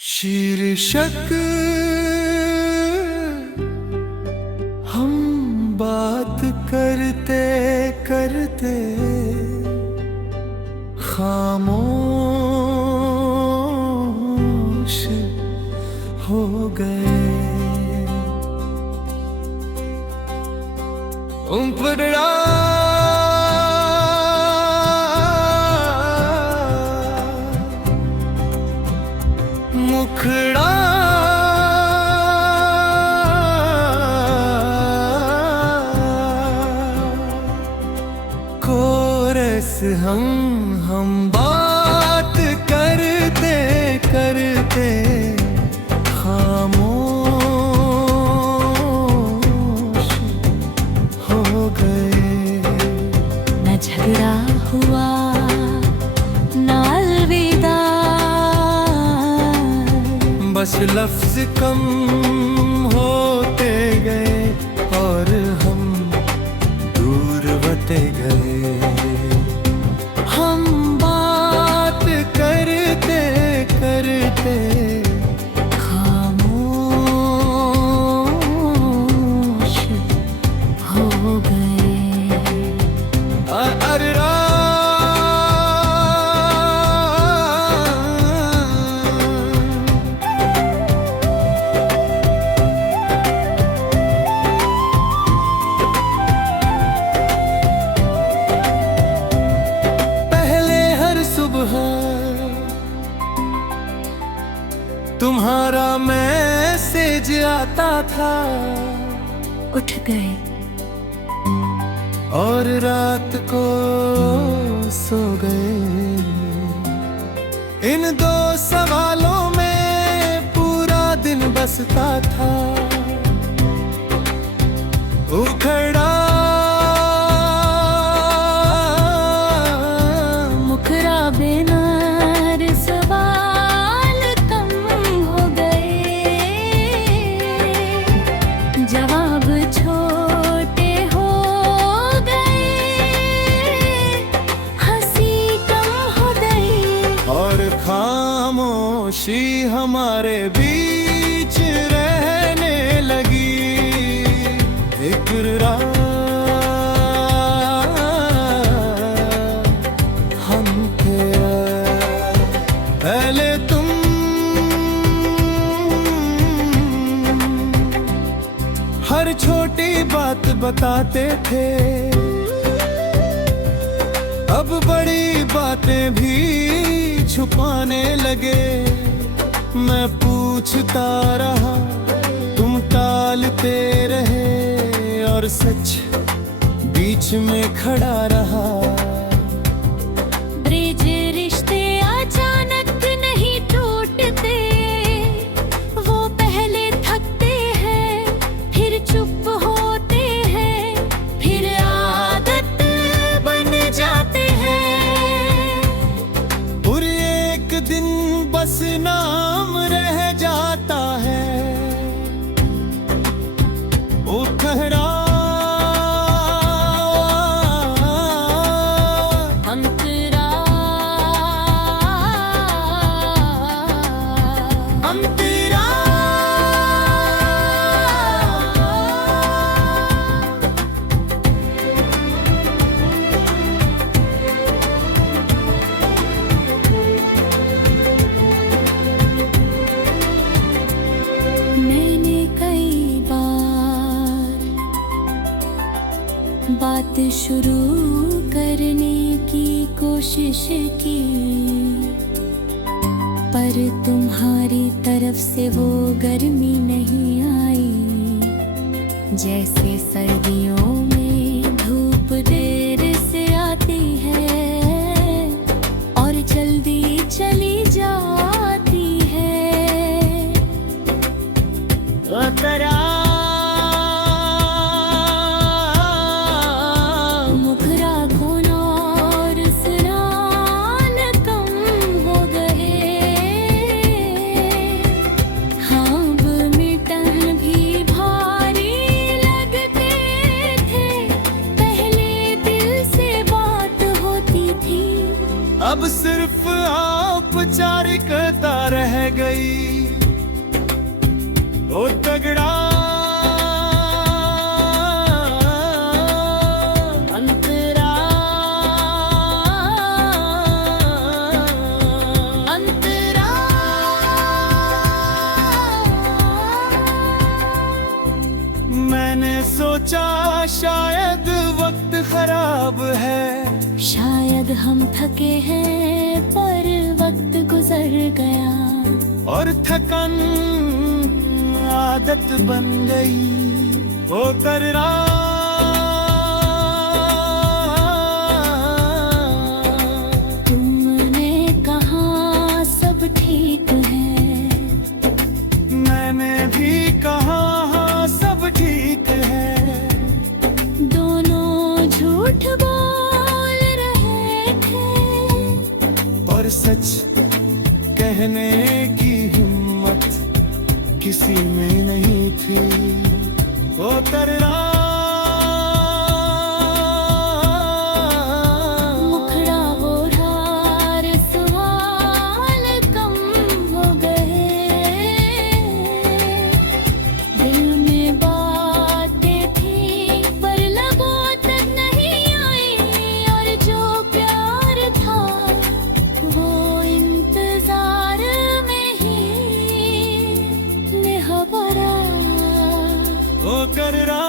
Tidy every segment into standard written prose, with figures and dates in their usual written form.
शीर्षक हम बात करते करते खामोश हो गए। उम्पड़ा मुखड़ा कोरस हम बात करते करते खामोश हो गए। न झगड़ा हुआ न अलविदा, बस लफ्ज कम होते गए और हम दूर होते गए। हम बात करते करते खामोश हो गए। अरे तुम्हारा मैसेज आता था, उठ गए और रात को सो गए। इन दो सवालों में पूरा दिन बसता था। उखड़ा मुखरा बिना जवाब छोटे हो गए, हंसी कम हो गई और खामोशी हमारे बीच रहने लगी। एक रात हम तेरा पहले तुम हर छोटी बात बताते थे, अब बड़ी बातें भी छुपाने लगे। मैं पूछता रहा, तुम टालते रहे, और सच बीच में खड़ा रहा। ब्रिज रिश्ते अचानक नहीं टूटते, वो पहले थकते हैं, फिर चुप होते हैं, फिर आदत बन जाते हैं। और एक दिन बस नाम रह जाता है, वो कहरा अंतरा अंतरा मैंने कई बार बात शुरू करने की कोशिश की, पर तुम्हारी तरफ से वो गर्मी नहीं आई। जैसे सर्दियों में धूप देर से आती है और जल्दी चली जाती है। मुखरा खोना और स्नान कम हो गए। हाँ मिटन भी भारी लगते थे। प्रामाणिकता रह गई। ओ तगड़ा अंतरा अंतरा मैंने सोचा शायद वक्त खराब है, शायद हम थके हैं पर वक्त गुजर गया। और थकन आदत बन गई। वो करना तुमने कहा सब ठीक है, मैंने भी कहा हाँ सब ठीक है। दोनों झूठ बोल रहे थे, और सच कहने की हिम्मत किसी में नहीं थी। वो करना मुखड़ा ओढ़ा सवाल कम हो गए। दिल में बातें थी पर लबों तक नहीं आई, और जो प्यार था वो इंतजार में ही निहबरा। वो करना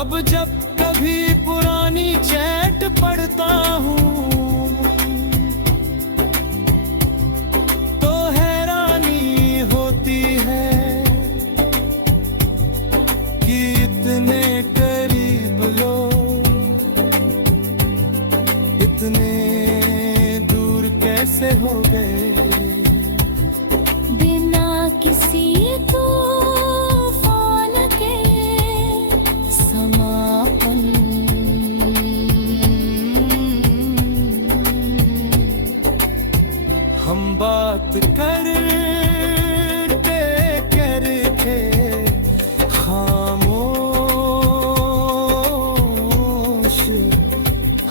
अब जब कभी पुरानी चैट पढ़ता हूँ तो हैरानी होती है कि इतने करीब लोग इतने दूर कैसे हो गए। बिना किसी तूफान के समापन। हम बात करते करते खामोश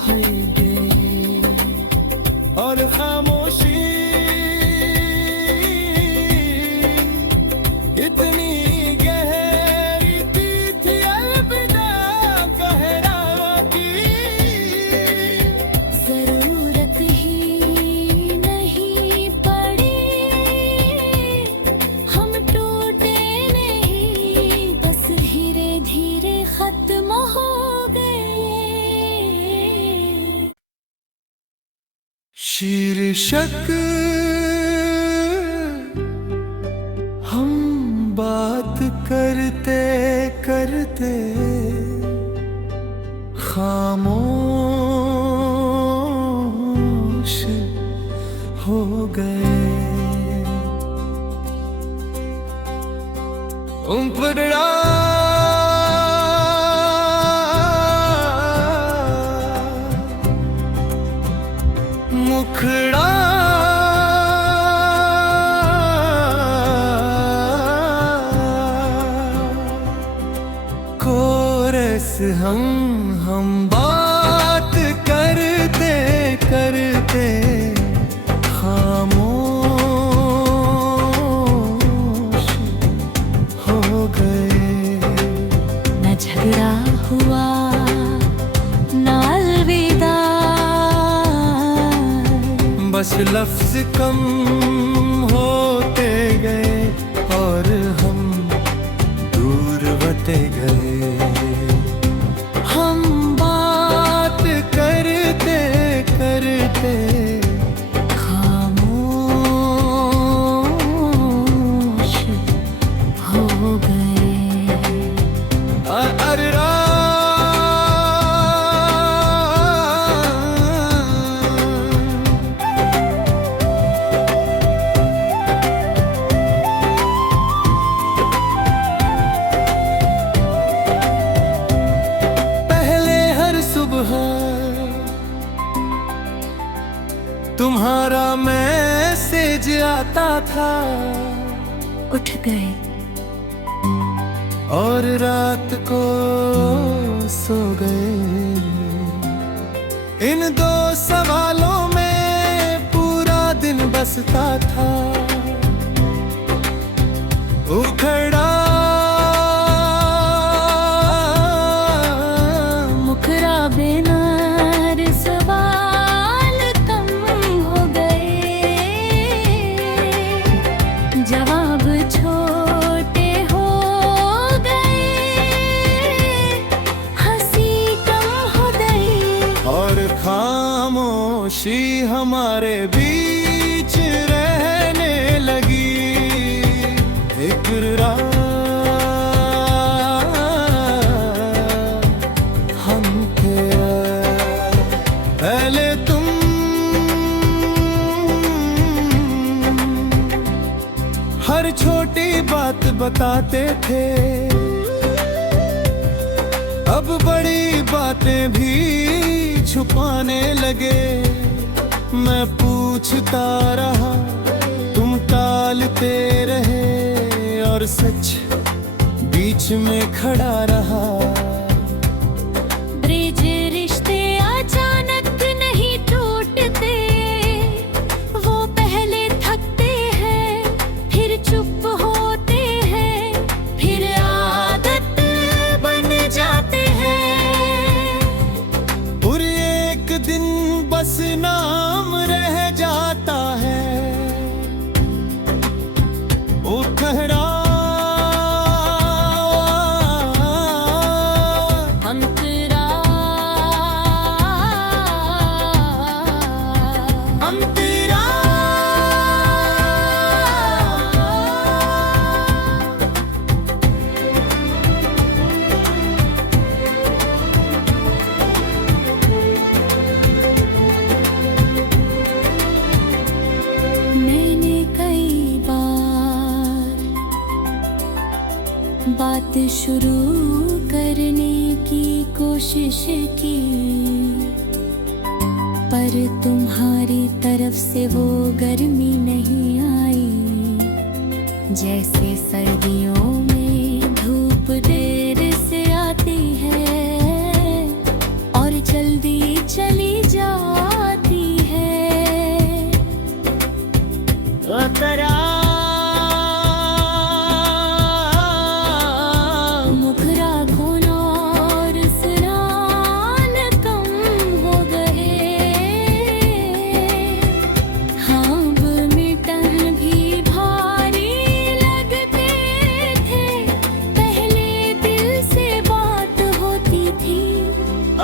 हो गए। और खामोशी इतनी गहरी थी अलविदा कहना की। जरूरत ही नहीं पड़ी, हम टूटे नहीं, बस धीरे धीरे खत्म हो गए। शीर्षक हम बात करते करते खामोश हो गए। उम्पड़ा मुखड़ा कोरस हम बात करते करते खामोश हो गए। न झगड़ा हुआ न अलविदा, बस लफ्ज कम होते गए और हम दूर होते गए। हम बात करते करते खामोश हो गए। अरे तुम्हारा मैसेज आता था, उठ गए और रात को सो गए। इन दो सवालों में पूरा दिन बसता था। उखड़ा मुखरा बेनार सवाल कम हो गए, जवाब छोटे हो गए, हंसी कम हो गई और खामोशी हमारे बीच रहने लगी। एक रात हम थे, पहले तुम हर छोटी बात बताते थे, अब बड़ी बातें भी छुपाने लगे। मैं पूछता रहा, तुम टालते रहे, और सच बीच में खड़ा रहा। ब्रिज रिश्ते अचानक नहीं टूटते, वो पहले थकते हैं, फिर चुप होते हैं, फिर आदत बन जाते हैं। और एक दिन बस नाम रह जाता है, वो कहरा बात शुरू करने की कोशिश की, पर तुम्हारी तरफ से वो गर्मी नहीं आई। जैसे सर्दियों में धूप देर से आती है और जल्दी चली जाती है।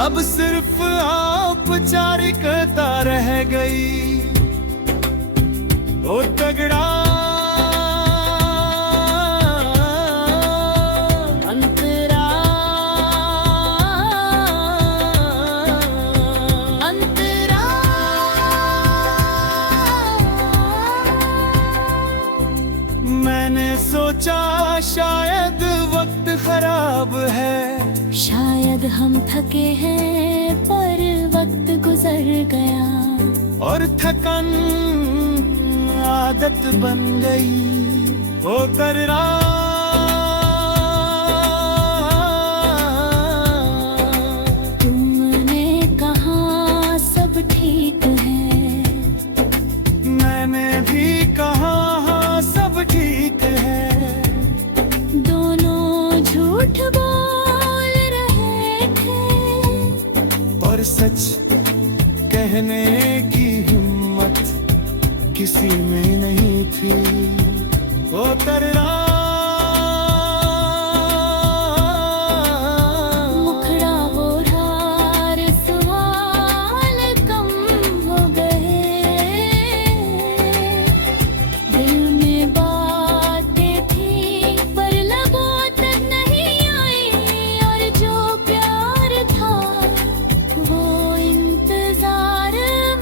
अब सिर्फ औपचारिकता रह गई। ओ तगड़ा अंतरा अंतरा मैंने सोचा शायद वक्त खराब है, शायद हम थके हैं, पर वक्त गुजर गया और थकन आदत बन गई। वो कररा तुमने कहा सब ठीक है, मैंने भी कहा हाँ सब ठीक है। दोनों झूठ बोल रहे थे, और सच कहने की हिम्मत किसी में नहीं थी। वो कररा मुखड़ा बोढ़ा सवाल कम हो गए, दिल में बातें थी पर लबों तक नहीं आई। और जो प्यार था वो इंतजार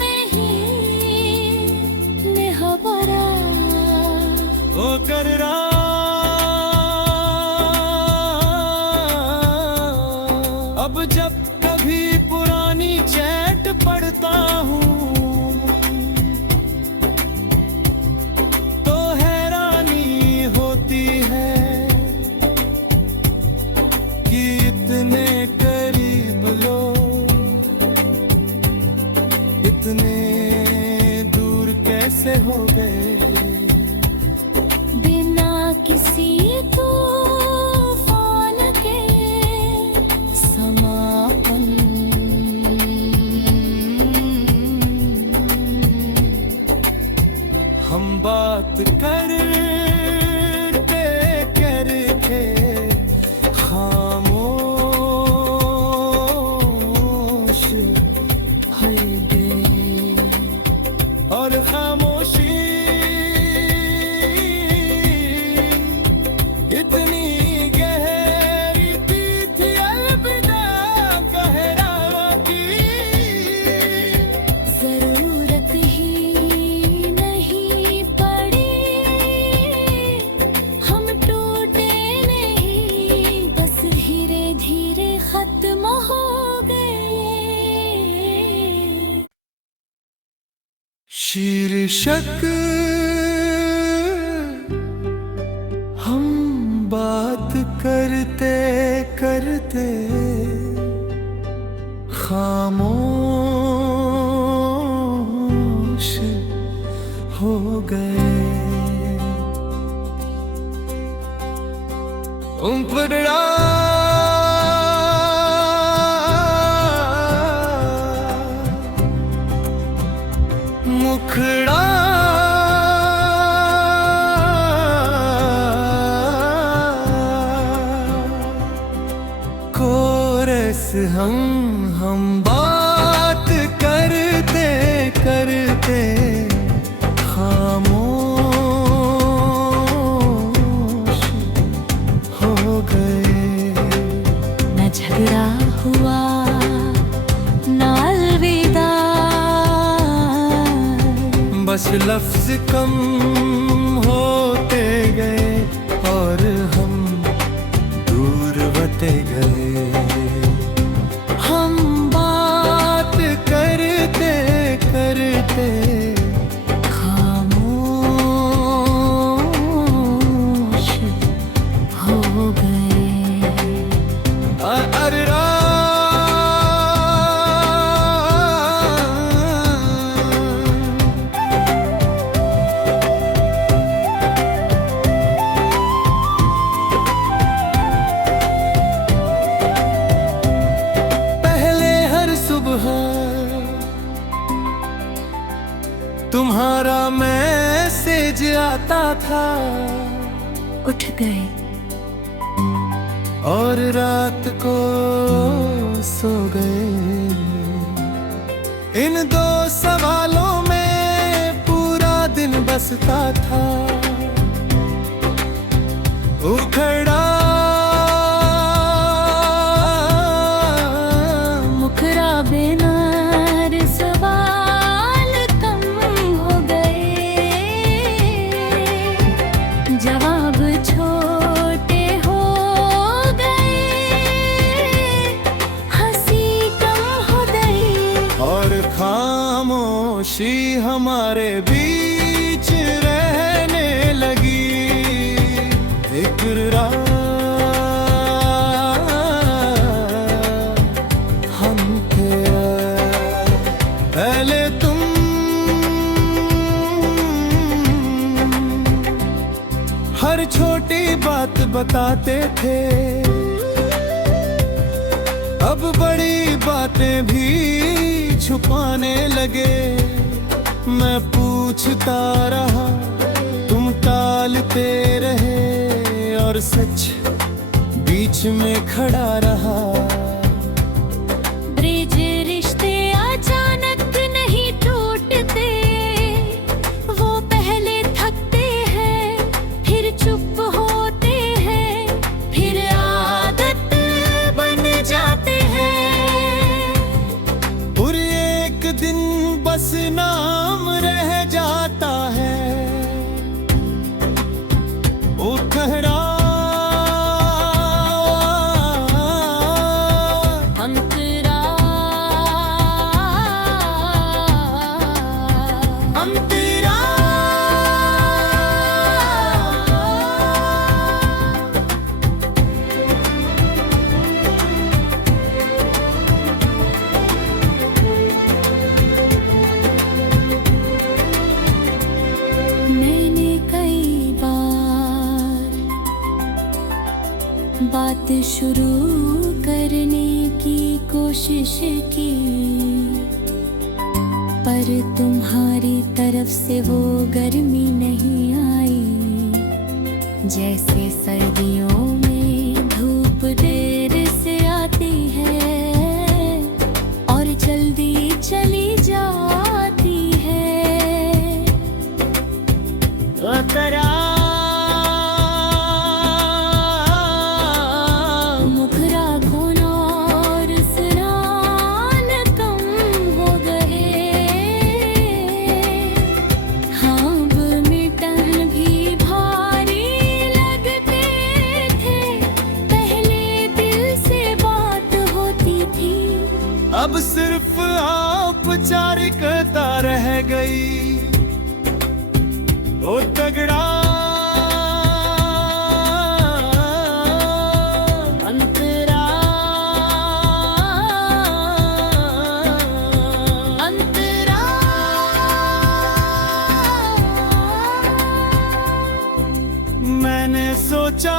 में ही निहबरा। वो कररा अब जब कभी पुरानी चैट पढ़ता हूँ तो हैरानी होती है कि इतने करीब लोग इतने दूर कैसे हो गए बिना किसी तूफान के समापन। हम बात करते करते खामोश हो गए और खामोशी इतनी गहरी थी अलविदा कहरावा की। जरूरत ही नहीं पड़ी, हम टूटे नहीं, बस धीरे धीरे खत्म हो गए। शीर्षक हम बात करते करते खामोश हो गए। उम्पड़ा मुखड़ा कोरस हम बात करते करते खामोश हो गए। न झगड़ा हुआ न अलविदा, बस लफ्ज कम होते गए और हम दूर होते गए। हम बात करते करते खामोश हो गए। अरे तुम्हारा मैसेज आता था, उठ गए और रात को सो गए। इन दो सवालों में पूरा दिन बसता था। उखड़ा मुखरा बिना सवाल कम हो गए, जवाब छोटे हो गए, हंसी कम हो गई और खामोशी हमारे बीच रहने लगी। एक रात हम तेरा पहले तुम हर छोटी बात बताते थे, अब बड़ी बातें भी छुपाने लगे। मैं पूछता रहा, तुम टालते रहे और सच बीच में खड़ा रहा। ब्रिज रिश्ते अचानक नहीं टूटते, वो पहले थकते हैं, फिर चुप होते हैं, फिर आदत बन जाते हैं। और एक दिन बस नाम रह जाता है, वो कहरा शुरू करने की कोशिश की, पर तुम्हारी तरफ से वो गर्मी नहीं आई। जैसे सर्दियों में धूप देर से आती है और जल्दी चली जाती है, तेरा मुखरा खोना और स्नान कम हो गए। हाँब मिटन भी भारी लगते थे, पहले दिल से बात होती थी। अब सिर्फ औपचारिकता रह गई। ओ तगड़ा अंतरा अंतरा मैंने सोचा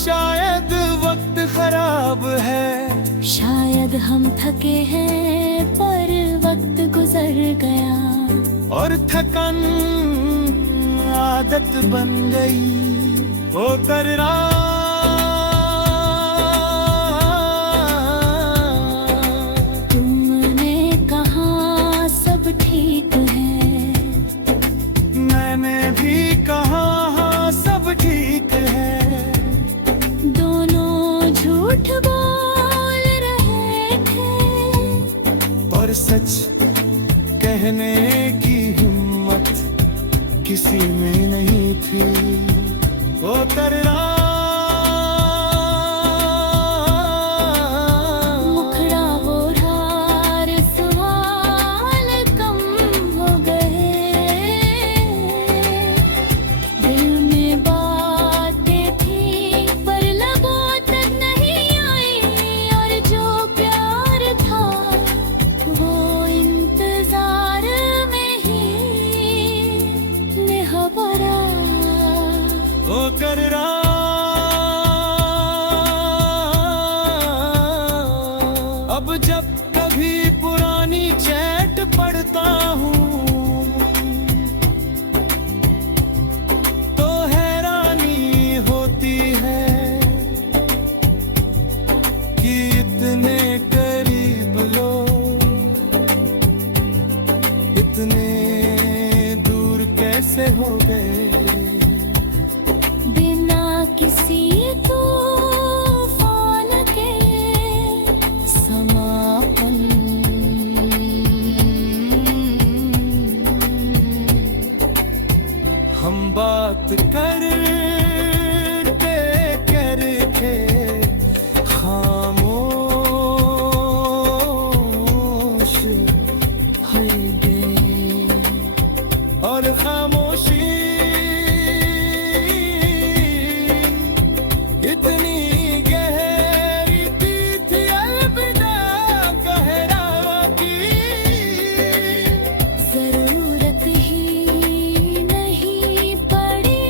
शायद वक्त खराब है, शायद हम थके हैं पर वक्त गुजर गया। और थकन आदत बन गई। वो करना तुमने कहा सब ठीक है, मैंने भी कहा हाँ सब ठीक है। दोनों झूठ बोल रहे थे, पर सच कहने की हिम्मत किसी में नहीं थी। वो करना मुखड़ा बोढ़ा सवाल कम हो गए। दिल में बातें थी पर लबों तक नहीं आई, और जो प्यार था वो इंतजार में ही निहबरा। वो करना अब जब कभी पुरानी चैट पढ़ता हूँ तो हैरानी होती है कि इतने करीब लोग इतने दूर कैसे हो गए। बिना किसी तूफान के समापन। हम बात करते करते खामोश हो गए, और खामोशी इतनी गहरी थी अलविदा कहरावा की। जरूरत ही नहीं पड़ी,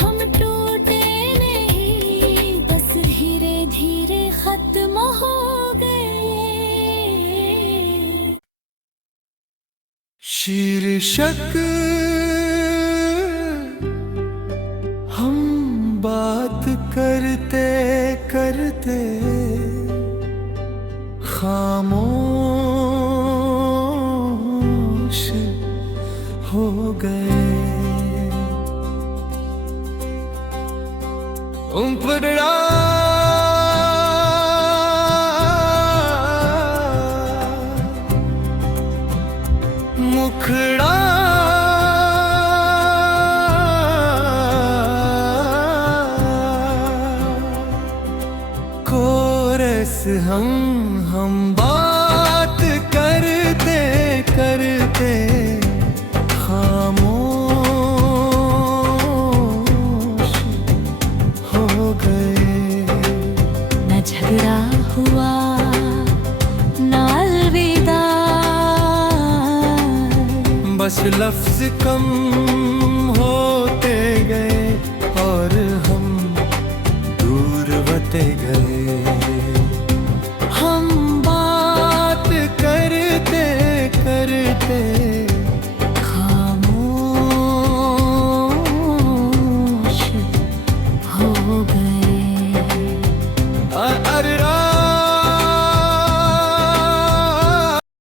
हम टूटे नहीं, बस धीरे धीरे खत्म हो गए। शीर्षक हम बात करते करते खामोश हो गए। उम्पड़ा मुखड़ा कोरस हम बात करते करते खामोश हो गए। न झगड़ा हुआ न अलविदा, बस लफ्ज कम